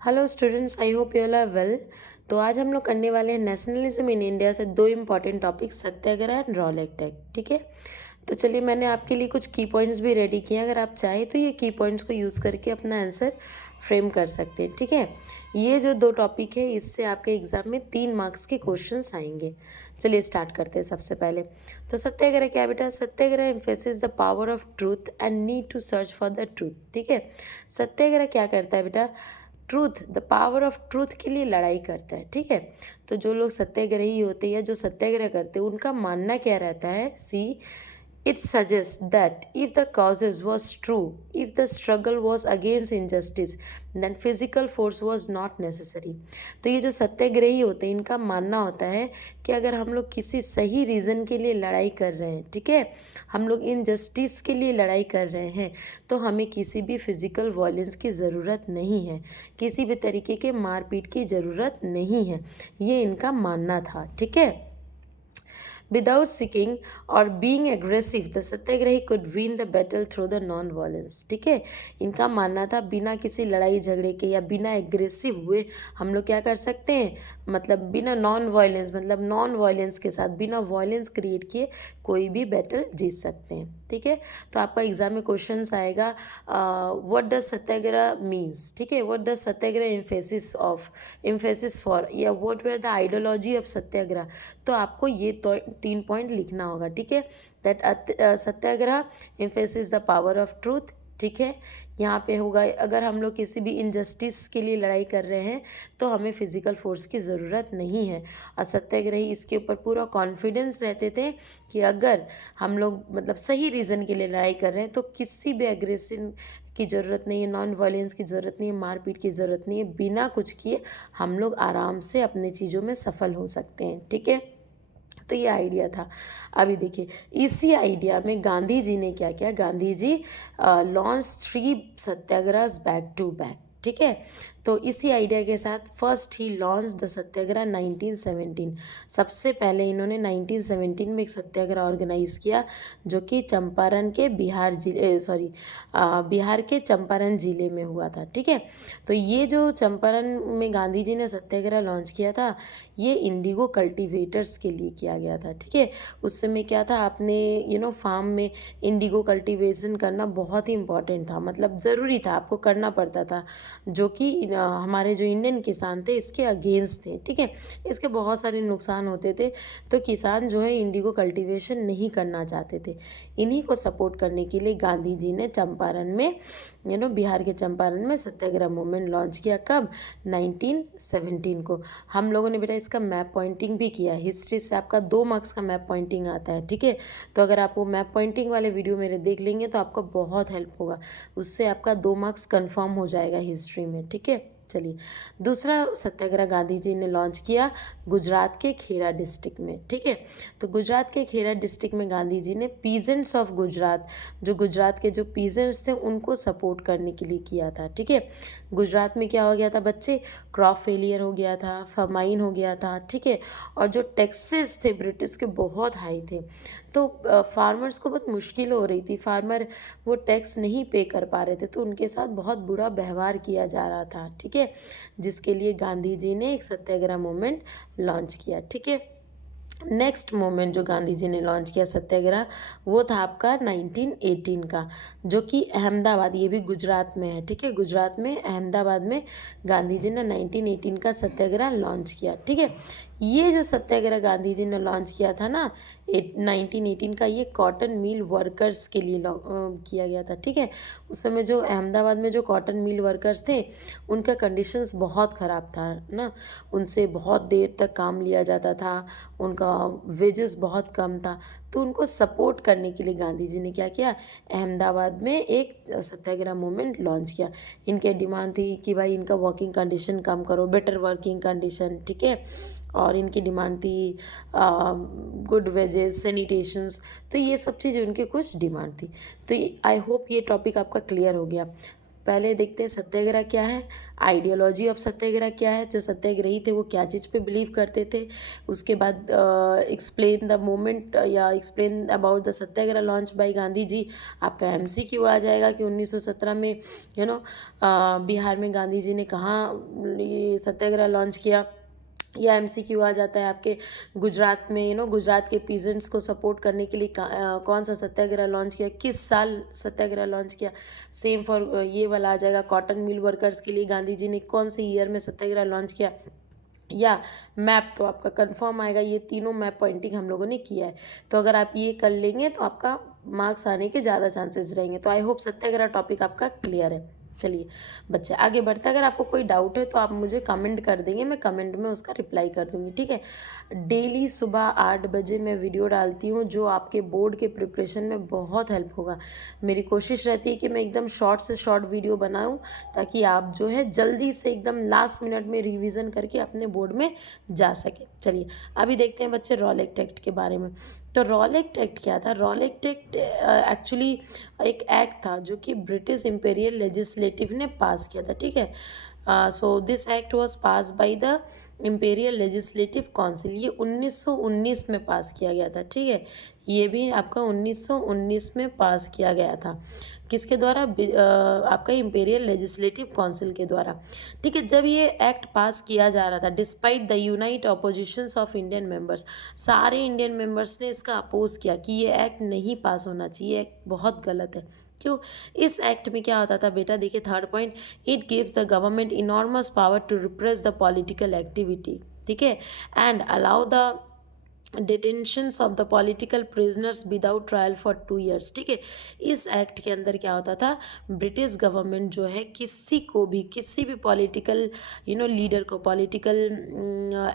Hello students, I hope you all are well. तो आज हम लोग करने वाले हैं नेशनलिज्म इन इंडिया से दो important topic, Satyagraha and Rowlatt act. ठीक है, तो चलिए मैंने आपके लिए कुछ की पॉइंट्स भी रेडी किए हैं। अगर आप चाहें तो ये की पॉइंट्स को यूज़ करके अपना आंसर फ्रेम कर सकते हैं। ठीक है, ये जो दो टॉपिक है इससे आपके एग्जाम में 3 मार्क्स के क्वेश्चंस आएंगे। चलिए स्टार्ट करते हैं। सबसे पहले तो सत्याग्रह क्या है बेटा? Satyagraha emphasis the power of truth and need to search for the truth. ठीक है, सत्याग्रह क्या करता है बेटा? Truth, the power of truth के लिए लड़ाई करता है। ठीक है, तो जो लोग सत्याग्रही होते हैं या जो सत्याग्रह करते हैं उनका मानना क्या रहता है? सी, it suggests that if the causes was true, if the struggle was against injustice, then physical force was not necessary। तो ये जो सत्याग्रही होते हैं इनका मानना होता है कि अगर हम लोग किसी सही रीज़न के लिए लड़ाई कर रहे हैं, ठीक है, हम लोग इनजस्टिस के लिए लड़ाई कर रहे हैं, तो हमें किसी भी फिजिकल वॉयलेंस की ज़रूरत नहीं है, किसी भी तरीके के मारपीट की ज़रूरत नहीं है। ये इनका मानना था। ठीक है, Without seeking or being aggressive, the Satyagrahi could win the battle through the non-violence। ठीक है, इनका मानना था बिना किसी लड़ाई झगड़े के या बिना एग्रेसिव हुए हम लोग क्या कर सकते हैं, मतलब बिना नॉन वायलेंस, मतलब नॉन वायलेंस के साथ बिना वायलेंस क्रिएट किए कोई भी बैटल जीत सकते हैं। ठीक है, तो आपका एग्जाम में क्वेश्चन आएगा व्हाट डज सत्याग्रह मीन्स। ठीक है, what does satyagraha emphasis for, या what were the ideology of satyagraha. तो आपको ये तो 3 पॉइंट लिखना होगा। ठीक है, that Satyagraha emphasis the power of truth. ठीक है, यहाँ पे होगा अगर हम लोग किसी भी इनजस्टिस के लिए लड़ाई कर रहे हैं तो हमें फिजिकल फोर्स की ज़रूरत नहीं है। और सत्याग्रही इसके ऊपर पूरा कॉन्फिडेंस रहते थे कि अगर हम लोग मतलब सही रीज़न के लिए लड़ाई कर रहे हैं तो किसी भी एग्रेशन की ज़रूरत नहीं है, नॉन वायलेंस की ज़रूरत नहीं है, मारपीट की ज़रूरत नहीं है। बिना कुछ किए हम लोग आराम से अपनी चीज़ों में सफल हो सकते हैं। ठीक है, तो ये आइडिया था। अभी देखिए इसी आइडिया में गांधी जी ने क्या किया, Gandhi ji launch 3 satyagraha back to back. ठीक है, तो इसी आइडिया के साथ first he launch the satyagraha 1917। सबसे पहले इन्होंने 1917 में एक सत्याग्रह ऑर्गेनाइज किया जो कि चंपारण के बिहार के चंपारण जिले में हुआ था। ठीक है, तो ये जो चंपारण में गांधी जी ने सत्याग्रह लॉन्च किया था ये इंडिगो कल्टीवेटर्स के लिए किया गया था। ठीक है, उस समय क्या था, आपने फार्म में इंडिगो कल्टीवेशन करना बहुत ही इम्पोर्टेंट था, मतलब ज़रूरी था, आपको करना पड़ता था, जो कि हमारे जो इंडियन किसान थे इसके अगेंस्ट थे। ठीक है, इसके बहुत सारे नुकसान होते थे, तो किसान जो है इंडिगो कल्टीवेशन नहीं करना चाहते थे। इन्हीं को सपोर्ट करने के लिए गांधी जी ने चंपारण में बिहार के चंपारण में सत्याग्रह मूवमेंट लॉन्च किया। कब? 1917 को। हम लोगों ने बेटा इसका मैप पॉइंटिंग भी किया है। हिस्ट्री से आपका 2 मार्क्स का मैप पॉइंटिंग आता है। ठीक है, तो अगर आप वो मैप पॉइंटिंग वाले वीडियो मेरे देख लेंगे तो आपको बहुत हेल्प होगा, उससे आपका 2 मार्क्स कन्फर्म हो जाएगा हिस्ट्री में। ठीक है, चलिए दूसरा सत्याग्रह गांधी जी ने लॉन्च किया गुजरात के खेड़ा डिस्ट्रिक्ट में। ठीक है, तो गुजरात के खेड़ा डिस्ट्रिक्ट में गांधी जी ने पीजेंट्स ऑफ गुजरात, जो गुजरात के जो पीजेंट्स थे उनको सपोर्ट करने के लिए किया था। ठीक है, गुजरात में क्या हो गया था बच्चे, क्रॉप फेलियर हो गया था, फमाइन हो गया था। ठीक है, और जो टैक्सेस थे ब्रिटिश के बहुत हाई थे, तो फार्मर्स को बहुत मुश्किल हो रही थी, फार्मर वो टैक्स नहीं पे कर पा रहे थे, तो उनके साथ बहुत बुरा व्यवहार किया जा रहा था। ठीक है, जिसके लिए गांधी जी ने एक सत्याग्रह मूवमेंट लॉन्च किया। ठीक है, नेक्स्ट मूवमेंट जो गांधी जी ने लॉन्च किया सत्याग्रह वो था आपका 1918 का, जो कि अहमदाबाद, ये भी गुजरात में है। ठीक है, गुजरात में अहमदाबाद में गांधी जी ने 1918 का सत्याग्रह लॉन्च किया। ठीक है, ये जो सत्याग्रह गांधी जी ने लॉन्च किया था ना 1918 का, ये कॉटन मिल वर्कर्स के लिए किया गया था। ठीक है, उस समय जो अहमदाबाद में जो कॉटन मिल वर्कर्स थे उनका कंडीशंस बहुत ख़राब था ना, उनसे बहुत देर तक काम लिया जाता था, उनका वेजेस बहुत कम था, तो उनको सपोर्ट करने के लिए गांधी जी ने क्या किया, अहमदाबाद में एक सत्याग्रह मूवमेंट लॉन्च किया। इनके डिमांड थी कि भाई इनका वर्किंग कंडीशन कम करो, बेटर वर्किंग कंडीशन। ठीक है, और इनकी डिमांड थी गुड वेजेस, सैनिटेशंस, तो ये सब चीज़ें उनकी कुछ डिमांड थी। तो आई होप ये टॉपिक आपका क्लियर हो गया। पहले देखते हैं सत्याग्रह क्या है, आइडियोलॉजी ऑफ सत्याग्रह क्या है, जो सत्याग्रही थे वो क्या चीज़ पे बिलीव करते थे। उसके बाद एक्सप्लेन द मोमेंट या explain about the satyagraha launch by Gandhi ji. आपका MCQ आ जाएगा कि 1917 में बिहार में गांधी जी ने कहाँ ये सत्याग्रह लॉन्च किया। या MCQ आ जाता है आपके गुजरात में गुजरात के पीजेंट्स को सपोर्ट करने के लिए कौन सा सत्याग्रह लॉन्च किया, किस साल सत्याग्रह लॉन्च किया। सेम फॉर ये वाला आ जाएगा, कॉटन मिल वर्कर्स के लिए गांधी जी ने कौन से ईयर में सत्याग्रह लॉन्च किया। या मैप तो आपका कंफर्म आएगा, ये तीनों मैप पॉइंटिंग हम लोगों ने किया है। तो अगर आप ये कर लेंगे तो आपका मार्क्स आने के ज़्यादा चांसेस रहेंगे। तो आई होप सत्याग्रह टॉपिक आपका क्लियर है। चलिए बच्चे आगे बढ़ते हैं। अगर आपको कोई डाउट है तो आप मुझे कमेंट कर देंगे, मैं कमेंट में उसका रिप्लाई कर दूंगी, ठीक है। डेली सुबह 8 बजे मैं वीडियो डालती हूँ, जो आपके बोर्ड के प्रिपरेशन में बहुत हेल्प होगा। मेरी कोशिश रहती है कि मैं एकदम शॉर्ट से शॉर्ट वीडियो बनाऊँ, ताकि आप जो है जल्दी से एकदम लास्ट मिनट में रिवीजन करके अपने बोर्ड में जा सके। चलिए अभी देखते हैं बच्चे रॉलेट एक्ट के बारे में। तो रॉलेट एक्ट क्या था? रॉलेट एक्ट एक्चुअली एक एक्ट था जो कि ब्रिटिश इंपीरियल लेजिस्लेटिव ने पास किया था, ठीक है। So this act was pass by the imperial legislative council. ये 1919 में पास किया गया था, ठीक है। ये भी आपका 1919 में पास किया गया था। किसके द्वारा? आपका इंपीरियल लेजिस्लेटिव काउंसिल के द्वारा, ठीक है। जब ये एक्ट पास किया जा रहा था, despite the unite opposition's of Indian members, सारे इंडियन मेंबर्स ने इसका अपोज किया कि ये एक्ट नहीं पास होना चाहिए, एक्ट बहुत गलत है। क्यों? इस एक्ट में क्या होता था बेटा, देखिए third point, it gives the government enormous power to repress the political activity, ठीक है, and allow the detentions of the political prisoners without trial for 2 years, ठीक है। इस एक्ट के अंदर क्या होता था, ब्रिटिश गवर्नमेंट जो है किसी भी पॉलिटिकल लीडर को, पॉलिटिकल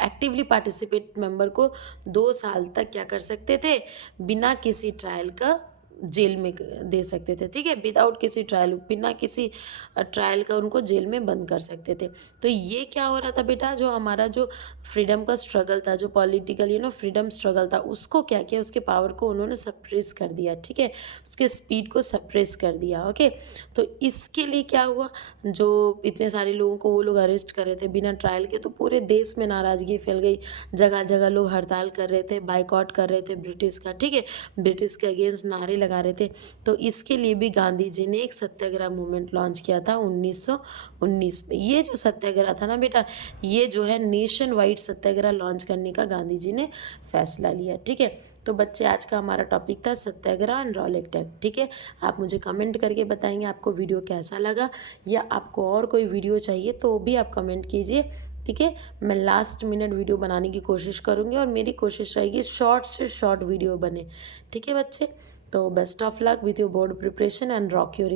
एक्टिवली पार्टिसिपेट मेंबर को 2 साल तक क्या कर सकते थे, बिना किसी ट्रायल का जेल में दे सकते थे, ठीक है। विदाउट किसी ट्रायल, बिना किसी ट्रायल का उनको जेल में बंद कर सकते थे। तो ये क्या हो रहा था बेटा, जो हमारा जो फ्रीडम का स्ट्रगल था, जो पॉलिटिकल फ्रीडम स्ट्रगल था, उसको क्या किया, उसके पावर को उन्होंने सप्रेस कर दिया, ठीक है, उसके स्पीड को सप्रेस कर दिया। ओके, तो इसके लिए क्या हुआ, जो इतने सारे लोगों को वो लोग अरेस्ट कर रहे थे बिना ट्रायल के, तो पूरे देश में नाराज़गी फैल गई। जगह जगह लोग हड़ताल कर रहे थे, बाइकआउट कर रहे थे ब्रिटिश का, ठीक है, ब्रिटिश के अगेंस्ट नारे लगा रहे थे। तो इसके लिए भी गांधी जी ने एक सत्याग्रह मूवमेंट लॉन्च किया था 1919 में। ये जो सत्याग्रह था ना बेटा, ये जो है नेशन वाइड सत्याग्रह लॉन्च करने का गांधी जी ने फैसला लिया, ठीक है। तो बच्चे आज का हमारा टॉपिक था सत्याग्रह एंड रॉलेट एक्ट, ठीक है। आप मुझे कमेंट करके बताएंगे आपको वीडियो कैसा लगा, या आपको और कोई वीडियो चाहिए तो भी आप कमेंट कीजिए, ठीक है। मैं लास्ट मिनट वीडियो बनाने की कोशिश करूँगी, और मेरी कोशिश रहेगी शॉर्ट से शॉर्ट वीडियो बने, ठीक है बच्चे। तो best of luck with your board preparation and rock your